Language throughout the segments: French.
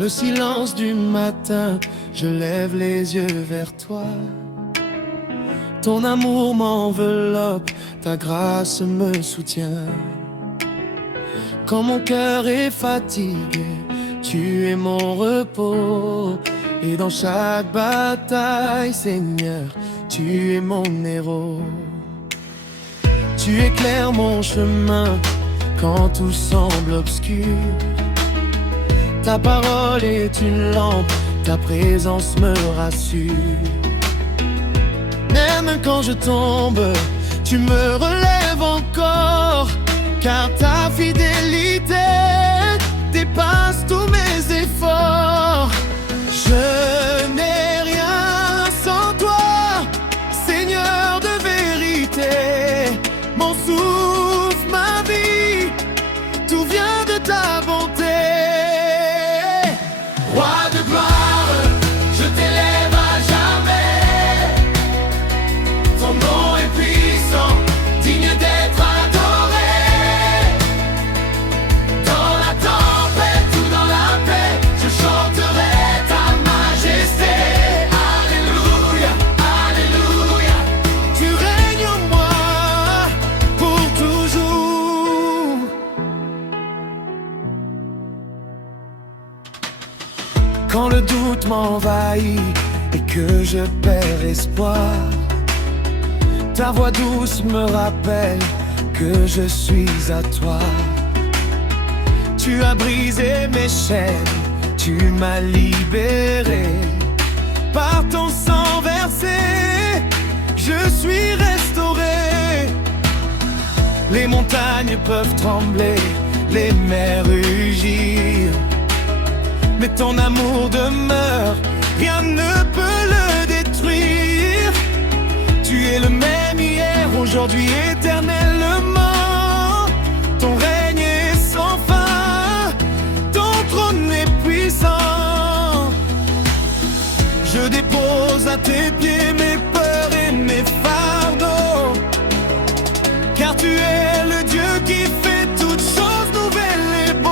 le silence du matin, je lève les yeux vers toi. Ton amour m'enveloppe, ta grâce me soutient. Quand mon cœur est fatigué, tu es mon repos. Et dans chaque bataille, Seigneur, tu es mon héros. Tu éclaires mon chemin quand tout semble obscur. Ta parole est une lampe, ta présence me rassure. Même quand je tombe, tu me relèves encore, car ta fidélité dépasse tous mes efforts. Je n'ai rien sans toi, Seigneur de vérité. Mon souffle, ma vie, tout vient de ta bonté. Roi de gloire, je t'élève à jamais. Ton nom est puissant, digne d'être adoré. Dans la tempête ou dans la paix, je chanterai ta majesté. Alléluia, alléluia. Tu règnes en moi pour toujours. Quand le doute m'envahit et que je perds espoir, ta voix douce me rappelle que je suis à toi. Tu as brisé mes chaînes, tu m'as libéré. Par ton sang versé, je suis restauré. Les montagnes peuvent trembler, les mers rugir, mais ton amour demeure, rien ne peut le détruire. Tu es le même hier, aujourd'hui, éternellement. Ton règne est sans fin, ton trône est puissant. Je dépose à tes pieds mes peurs et mes fardeaux, car tu es le Dieu qui fait toutes choses nouvelles et beaux.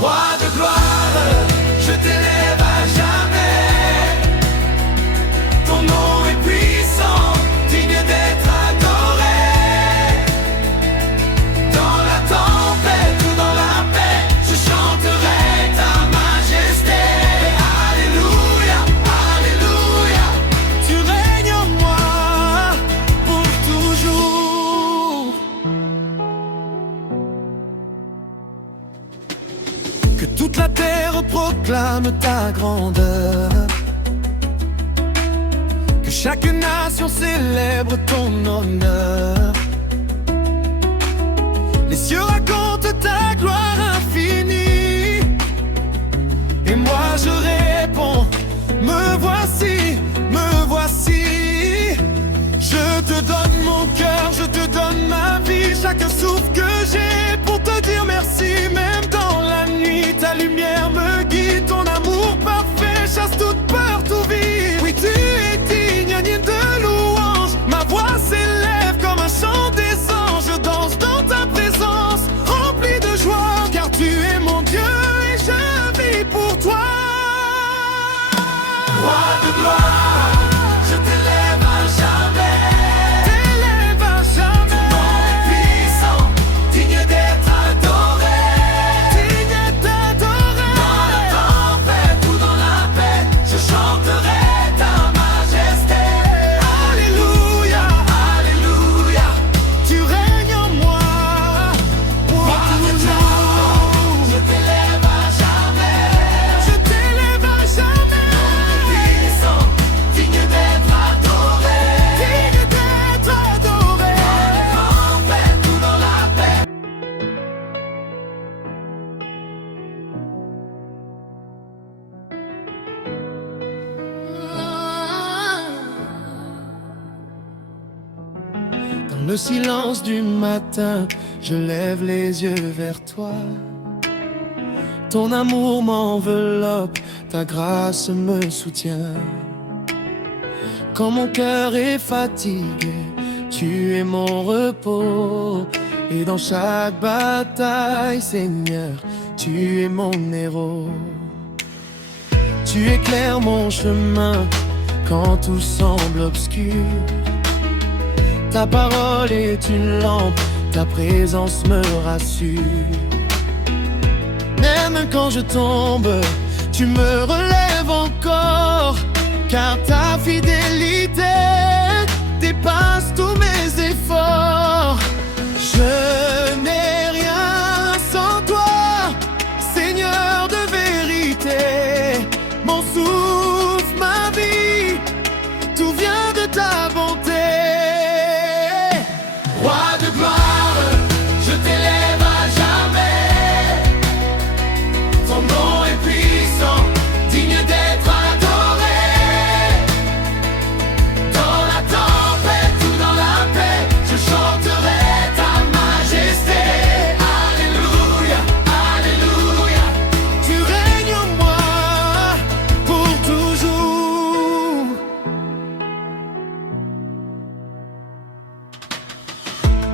Roi de gloire, je t'élève à jamais. Ton nom est puissant, digne d'être adoré. Dans la tempête ou dans la paix, je chanterai ta majesté. Alléluia, alléluia. Tu règnes en moi pour toujours. Que toute la terre proclame ta grandeur, que chaque nation célèbre ton honneur. Les cieux racontent ta gloire infinie, et moi je réponds, me voici, me voici. Je te donne mon cœur, je te donne ma vie, chaque souffle que j'ai pour te dire merci. Même dans la nuit, ta lumière me guide, ton amour parfait chasse toute peur, tout vide. Oui, tu es digne de louange, ma voix s'élève comme un chant des anges. Je danse dans ta présence, rempli de joie, car tu es mon Dieu et je vis pour toi. Roi de gloire, je t'élève à jamais. T'élève à jamais. Ton nom est puissant, digne d'être adoré. Digne d'être adoré. Dans la tempête ou dans la paix, je chanterai ta majesté. Alléluia, alléluia. Tu règnes en moi pour toujours. Je t'élève à jamais. Je t'élève à jamais. Puissant, digne d'être adoré. Digne d'être adoré. Dans la tempête ou dans la paix. Dans le silence du matin, je lève les yeux vers toi. Ton amour m'enveloppe, ta grâce me soutient. Quand mon cœur est fatigué, tu es mon repos. Et dans chaque bataille, Seigneur, tu es mon héros. Tu éclaires mon chemin quand tout semble obscur. Ta parole est une lampe, ta présence me rassure. Même quand je tombe, tu me relèves encore, car ta fidélité dépasse tous mes efforts. Je n'ai rien sans toi, Seigneur de vérité. Mon souffle, ma vie, tout vient de ta bonté. Roi de gloire, je t'élève à jamais. Ton nom est puissant, digne d'être adoré. Dans la tempête ou dans la paix, je chanterai ta majesté. Alléluia, alléluia. Tu règnes en moi pour toujours.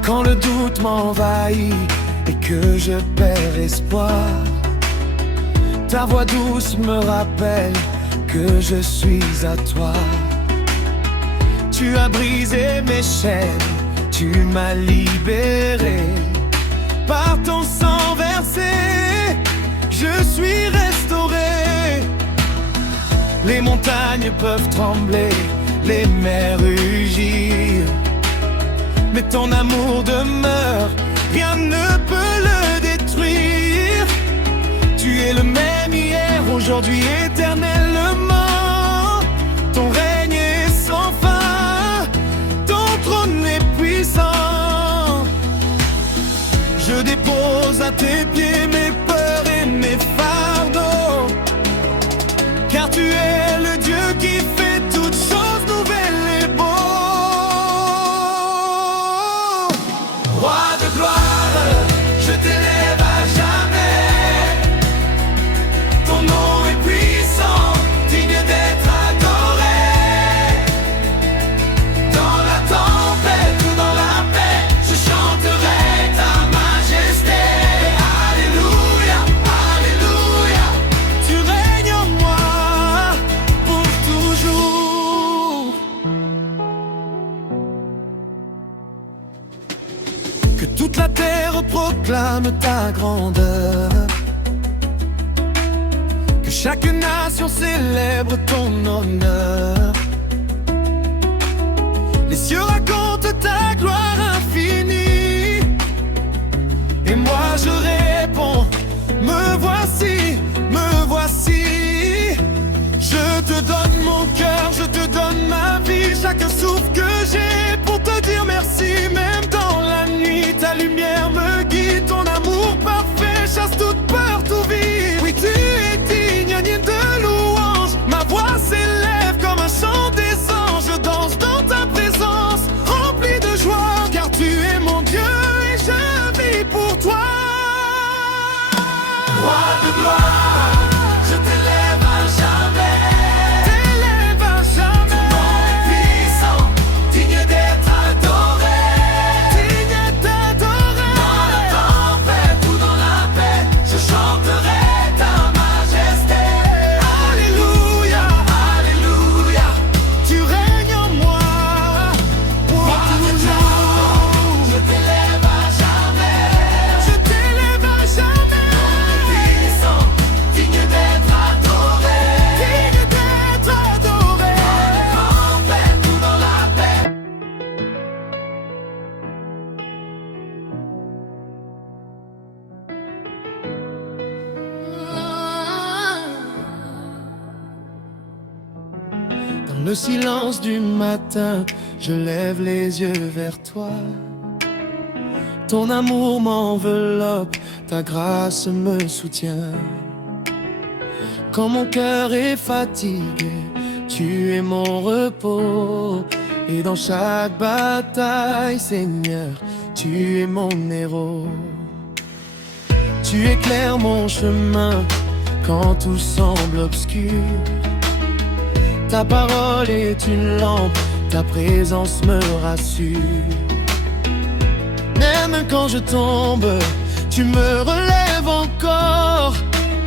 Quand le doute m'envahit et que je perds espoir, ta voix douce me rappelle que je suis à toi. Tu as brisé mes chaînes, tu m'as libéré. Par ton sang versé, je suis restauré. Les montagnes peuvent trembler, les mers rugir, mais ton amour demeure, rien ne peut le détruire. Tu es le même hier, aujourd'hui, éternellement. Ton règne est sans fin, ton trône est puissant. Je dépose à tes pieds mes peurs et mes fardeaux, car tu es le Dieu qui fait toutes choses nouvelles et beaux. Roi de gloire, je t'élève à jamais. Ton nom est puissant, digne d'être adoré. Dans la tempête ou dans la paix, je chanterai ta majesté. Alléluia, alléluia. Tu règnes en moi pour toujours. Que toute la terre proclame ta grandeur, que chaque nation célèbre ton honneur. Les cieux racontent ta gloire infinie, et moi je réponds, me voici, me voici. Je te donne mon cœur, je te donne ma vie, chaque souffle que j'ai pour te dire merci. Même dans la nuit, ta lumière me guide, ton amour parfait chasse toute peur, tout vide. Oui, tu es digne de louange, ma voix s'élève comme un chant des anges. Je danse dans ta présence, rempli de joie, car tu es mon Dieu et je vis pour toi. Roi de gloire, je t'élève à jamais. T'élève à jamais. Ton nom est puissant, digne d'être adoré. Digne d'être adoré. Dans la tempête ou dans la paix, je chanterai ta majesté. Alléluia, alléluia. Tu règnes en moi pour toujours. Je t'élève à jamais. Je t'élève à jamais. Puissant, digne d'être adoré. Digne d'être adoré. Dans la tempête ou dans la paix. Dans le silence du matin, je lève les yeux vers toi. Ton amour m'enveloppe, ta grâce me soutient. Quand mon cœur est fatigué, tu es mon repos. Et dans chaque bataille, Seigneur, tu es mon héros. Tu éclaires mon chemin quand tout semble obscur. Ta parole est une lampe, ta présence me rassure. Même même quand je tombe, tu me relèves encore,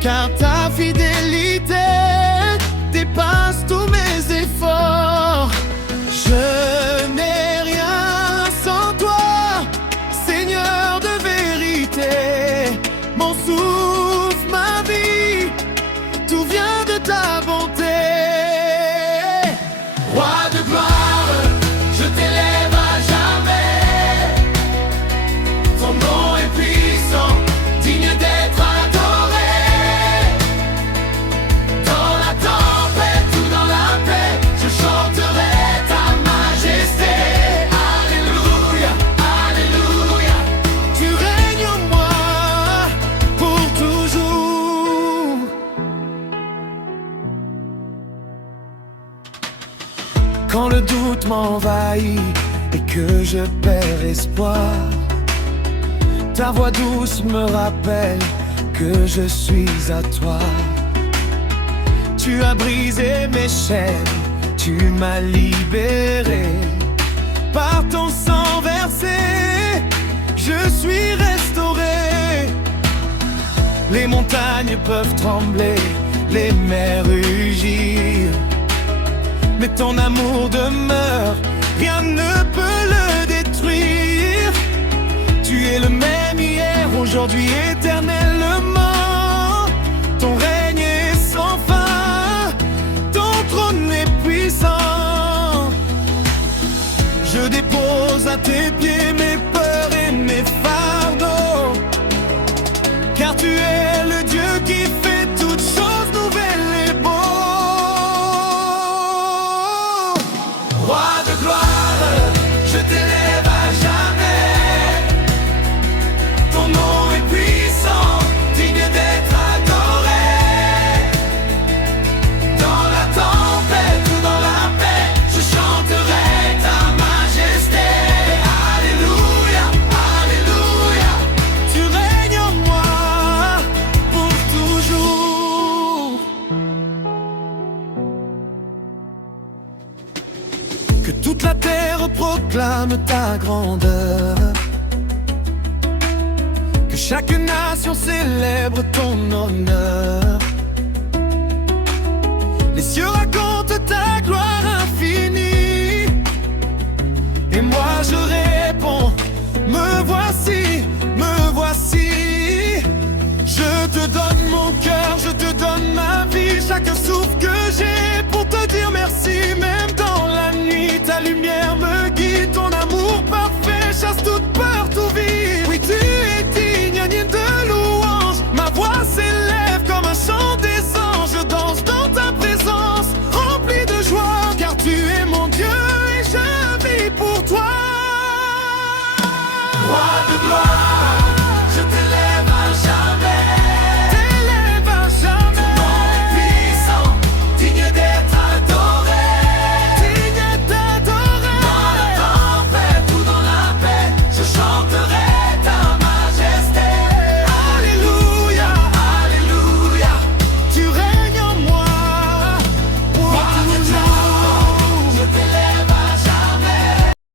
car ta fidélité dépasse tous mes efforts. Je n'ai rien sans toi, Seigneur de vérité. Mon souffle, ma vie, tout vient de ta bonté. Roi de gloire, je t'élève à jamais. Ton nom est puissant, digne d'être adoré. Dans la tempête ou dans la paix, je chanterai ta majesté. Alléluia, alléluia. Tu règnes en moi pour toujours. Quand le doute m'envahit et que je perds espoir, ta voix douce me rappelle que je suis à toi. Tu as brisé mes chaînes, tu m'as libéré. Par ton sang versé, je suis restauré. Les montagnes peuvent trembler, les mers rugir, mais ton amour demeure, rien ne peut le détruire. Tu es le même hier, aujourd'hui, éternellement. Ton règne est sans fin, ton trône est puissant. Je dépose à tes pieds mes peurs et mes fardeaux, car tu es le Dieu qui fait toutes choses nouvelles et beaux. Roi de gloire, je t'élève à jamais. Ton nom est puissant, digne d'être adoré. Dans la tempête ou dans la paix, je chanterai ta majesté. Alléluia, alléluia. Tu règnes en moi pour toujours. Que toute la terre proclame ta grandeur, que chaque nation célèbre ton honneur. Les cieux